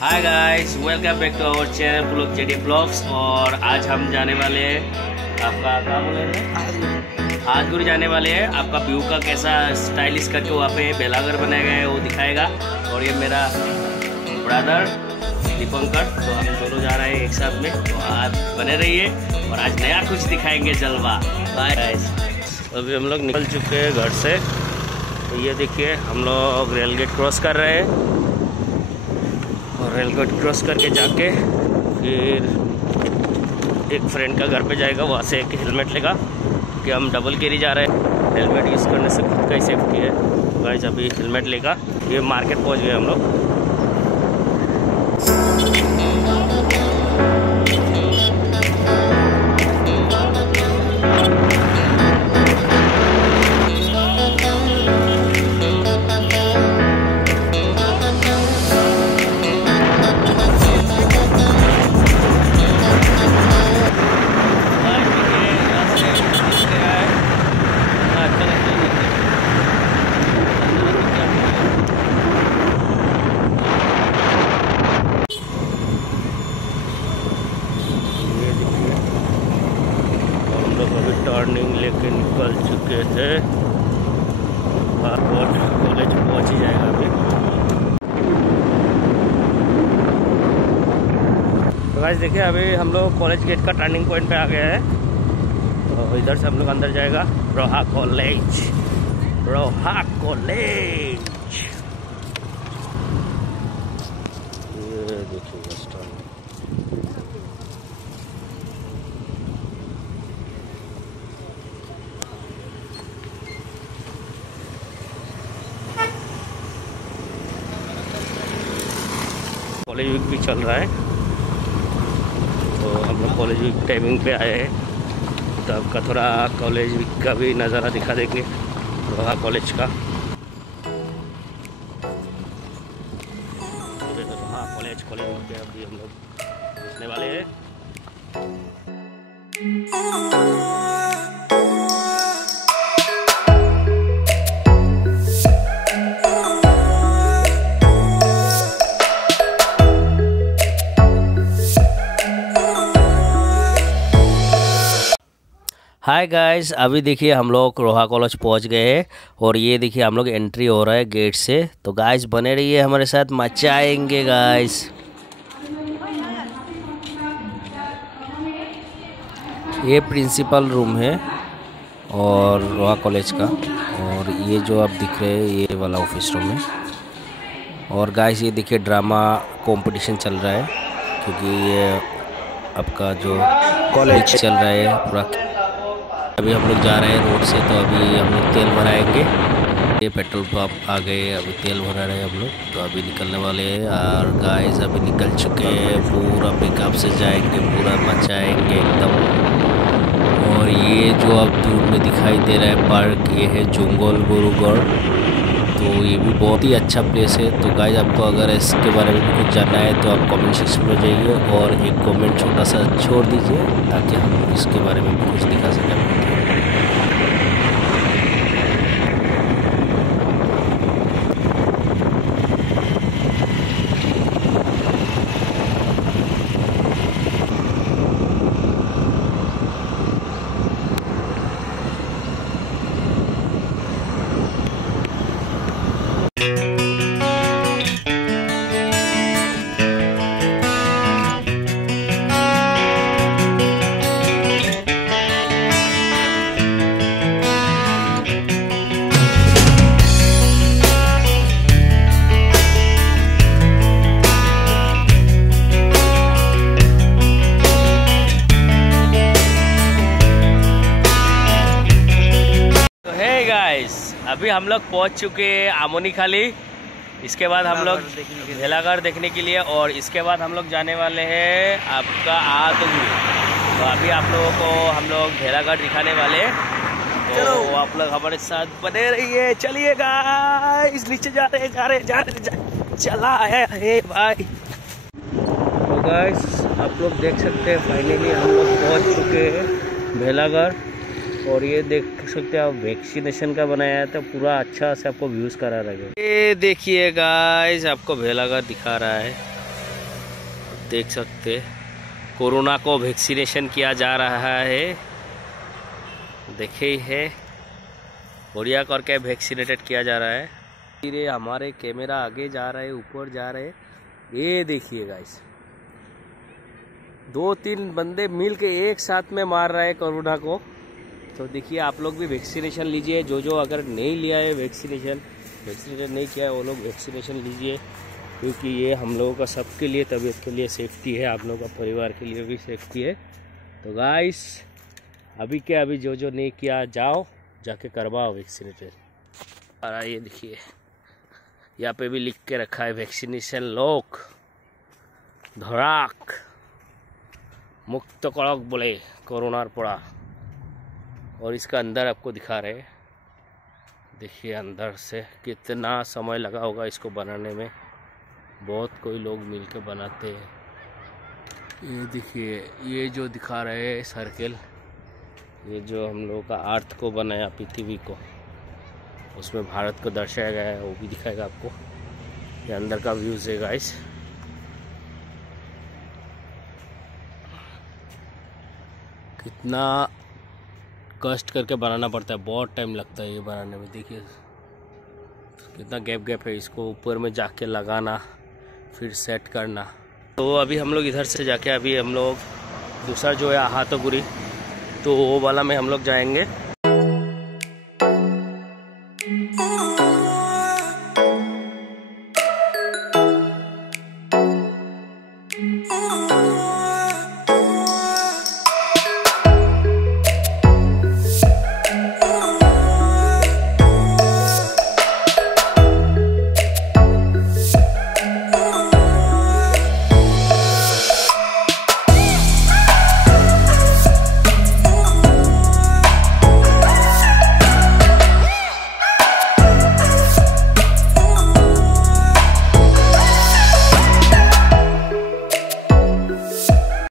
Hi guys, welcome back to our channel blog JD blogs. और आज हम जाने वाले हैं आपका क्या बोले हाजगुरी जाने वाले हैं। आपका व्यू का कैसा स्टाइलिश करके वहाँ पे बेलागर बनाया गया है वो दिखाएगा। और ये मेरा ब्रदर दीपंकर, तो हम दोनों जा रहे हैं एक साथ में। तो आज बने रहिए और आज नया कुछ दिखाएंगे जलवा। Bye guys. अभी हम लोग निकल चुके हैं घर से। तो ये देखिए हम लोग रेल गेट क्रॉस कर रहे हैं और रेल गेट क्रॉस करके जाके फिर एक फ्रेंड का घर पे जाएगा, वहाँ से एक हेलमेट लेगा कि हम डबल कैरी जा रहे हैं। हेलमेट यूज़ करने से खुद का ही सेफ्टी है। तो गाइस अभी हेलमेट लेगा। ये मार्केट पहुँच गए हम लोग। टर्निंग लेके निकल चुके थे। कॉलेज पहुंच ही जाएगा अभी। तो गाइस देखिए अभी हम लोग कॉलेज गेट का टर्निंग पॉइंट पे आ गए हैं। तो इधर से हम लोग अंदर जाएगा रोहा कॉलेज। रोहा कॉलेज ये देखिए बस स्टैंड। कॉलेज वीक भी चल रहा है, तो हम लोग कॉलेज वीक टाइमिंग पे आए हैं। तो आपका थोड़ा कॉलेज वीक का भी नज़ारा दिखा देंगे रोहा कॉलेज का। रोहा कॉलेज वीक पे अभी हम लोग पहुँचने वाले हैं। हाय गाइस, अभी देखिए हम लोग रोहा कॉलेज पहुंच गए हैं और ये देखिए हम लोग एंट्री हो रहा है गेट से। तो गाइस बने रहिए हमारे साथ, मचाएंगे गाइस। ये प्रिंसिपल रूम है और रोहा कॉलेज का। और ये जो आप दिख रहे हैं ये वाला ऑफिस रूम है। और गाइस ये देखिए ड्रामा कंपटीशन चल रहा है, क्योंकि ये आपका जो कॉलेज चल रहा है पूरा। अभी हम लोग जा रहे हैं रोड से, तो अभी हम लोग तेल भराएंगे। ये पेट्रोल पंप आ गए, अभी तेल भरा रहे हैं हम लोग। तो अभी निकलने वाले हैं। और गाइस अभी निकल चुके हैं, पूरा पिकअप से जाएंगे, पूरा मचाएंगे एकदम। और ये जो अब दूर में दिखाई दे रहा है पार्क, ये है जंगल बुरुगढ़। तो ये भी बहुत ही अच्छा प्लेस है। तो गाइस आपको अगर इसके बारे में कुछ जानना है तो आप कमेंट सेक्शन में जाइए और एक कमेंट छोटा सा छोड़ दीजिए, ताकि हम इसके बारे में भी कुछ दिखा सकें। अभी हम लोग पहुंच चुके हैं आमोनी खाली। इसके बाद हम लोग भेलागढ़ देखने के लिए, और इसके बाद हम लोग जाने वाले हैं आपका आदगुरी। तो अभी आप लोगों को हम लोग भेलागढ़ दिखाने वाले। तो आप लोग हमारे साथ बने रहिए। चलिए गाइस, नीचे जा रहे चला है भाई। तो गाइस आप लोग देख सकते हैं फाइनली हम लोग पहुंच चुके हैं भेलागढ़। और ये देख सकते हैं आप वैक्सीनेशन का बनाया था, पूरा अच्छा से आपको व्यूज करा रहा है। ये देखिए गाइस आपको भेलागढ़ दिखा रहा है। देख सकते कोरोना को वैक्सीनेशन किया जा रहा है। देखिए है बढ़िया करके वैक्सीनेटेड किया जा रहा है। धीरे हमारे कैमरा आगे जा रहे हैं, ऊपर जा रहे हैं। ये देखिए गाइस, 2-3 बंदे मिल के एक साथ में मार रहे हैं कोरोना को। तो देखिए आप लोग भी वैक्सीनेशन लीजिए। जो अगर नहीं लिया है वैक्सीनेशन नहीं किया है वो लोग वैक्सीनेशन लीजिए, क्योंकि ये हम लोगों का सबके लिए, तबीयत के लिए सेफ्टी है, आप लोगों का परिवार के लिए भी सेफ्टी है। तो गाइस अभी जो नहीं किया जाओ जाके करवाओ वैक्सीनेटेड। और ये देखिए यहाँ पे भी लिख के रखा है वैक्सीनेशन लोक धड़ाक मुक्त कड़क बोले कोरोना पड़ा। और इसका अंदर आपको दिखा रहे, देखिए अंदर से कितना समय लगा होगा इसको बनाने में। बहुत कोई लोग मिल के बनाते हैं। ये देखिए ये जो दिखा रहे हैं सर्किल, ये जो हम लोगों का अर्थ को बनाया पृथ्वी को, उसमें भारत को दर्शाया गया है, वो भी दिखाएगा आपको। ये अंदर का व्यूज है गाइस। कितना कष्ट करके बनाना पड़ता है, बहुत टाइम लगता है ये बनाने में। देखिए कितना गैप है, इसको ऊपर में जाके लगाना फिर सेट करना। तो अभी हम लोग इधर से जाके अभी हम लोग दूसरा जो है हाथोगुरी, तो वो वाला में हम लोग जाएंगे।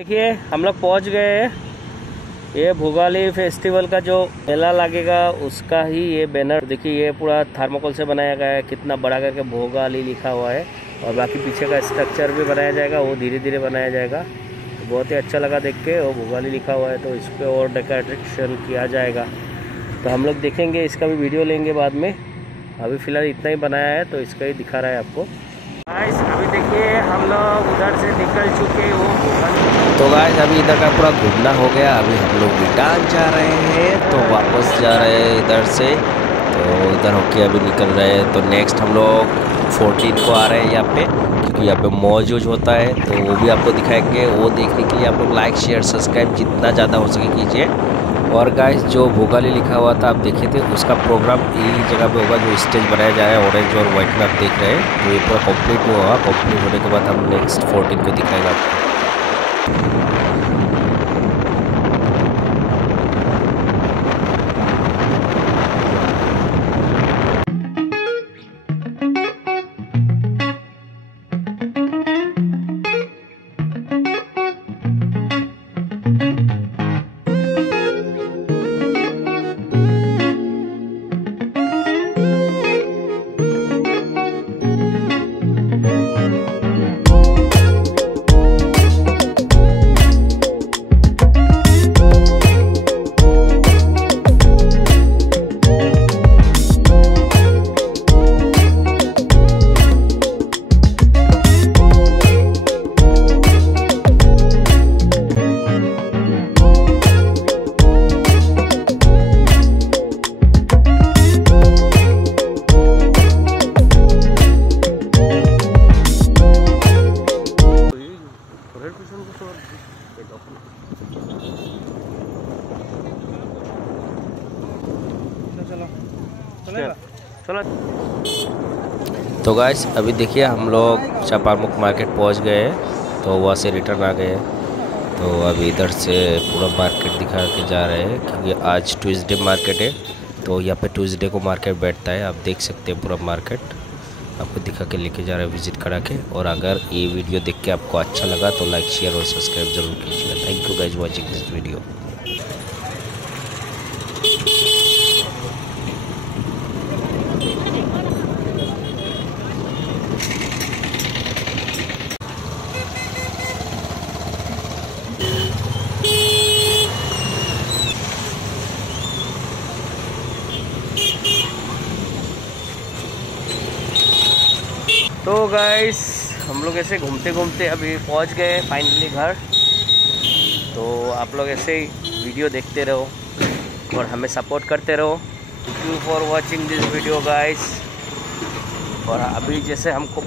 देखिए हम लोग पहुंच गए हैं। ये भोगाली फेस्टिवल का जो मेला लगेगा उसका ही ये बैनर देखिए, ये पूरा थर्मोकोल से बनाया गया है, कितना बड़ा करके भोगाली लिखा हुआ है। और बाकी पीछे का स्ट्रक्चर भी बनाया जाएगा, वो धीरे धीरे बनाया जाएगा। तो बहुत ही अच्छा लगा देख के, वो भोगाली लिखा हुआ है तो इस पर और डेकोरेशन किया जाएगा। तो हम लोग देखेंगे, इसका भी वीडियो लेंगे बाद में। अभी फ़िलहाल इतना ही बनाया है तो इसका ही दिखा रहा है आपको। गाइस अभी देखिए हम लोग उधर से निकल चुके वो भोगाली। तो गाइस अभी इधर का पूरा घूमना हो गया, अभी हम लोग रिटर्न जा रहे हैं। तो वापस जा रहे हैं इधर से, तो इधर होके अभी निकल रहे हैं। तो नेक्स्ट हम लोग 14 को आ रहे हैं यहाँ पे, क्योंकि यहाँ पे मौज होता है। तो वो भी आपको दिखाएंगे। वो देखने के लिए आप लोग लाइक शेयर सब्सक्राइब जितना ज़्यादा हो सके कीजिए। और गाइस जो भोगाली लिखा हुआ था आप देखे थे, उसका प्रोग्राम यही जगह पे होगा जो स्टेज बनाया जा रहा है ऑरेंज और वाइट में आप देख रहे हैं। तो ये पूरा कंप्लीट नहीं होगा, कंप्लीट होने के बाद हम नेक्स्ट 14 को दिखाएगा आपको। चलो। तो गाइस अभी देखिए हम लोग चापामुख मार्केट पहुंच गए हैं, तो वहाँ से रिटर्न आ गए। तो अभी इधर से पूरा मार्केट दिखा के जा रहे हैं, क्योंकि आज ट्यूसडे मार्केट है। तो यहाँ पे ट्यूसडे को मार्केट बैठता है, आप देख सकते हैं पूरा मार्केट आपको दिखा के लेके जा रहे हैं विजिट करा के। और अगर ये वीडियो देख के आपको अच्छा लगा तो लाइक शेयर और सब्सक्राइब जरूर कीजिएगा। Thank you guys watching this video. तो गाइस हम लोग ऐसे घूमते घूमते अभी पहुंच गए फाइनली घर। तो आप लोग ऐसे ही वीडियो देखते रहो और हमें सपोर्ट करते रहो। Thank you for watching this video guys. और अभी जैसे हमको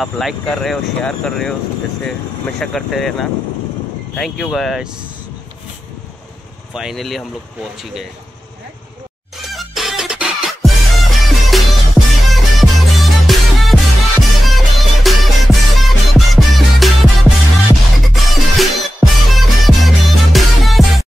आप लाइक कर रहे हो, शेयर कर रहे हो, जैसे हमेशा करते रहना। Thank you guys. फाइनली हम लोग पहुंच ही गए।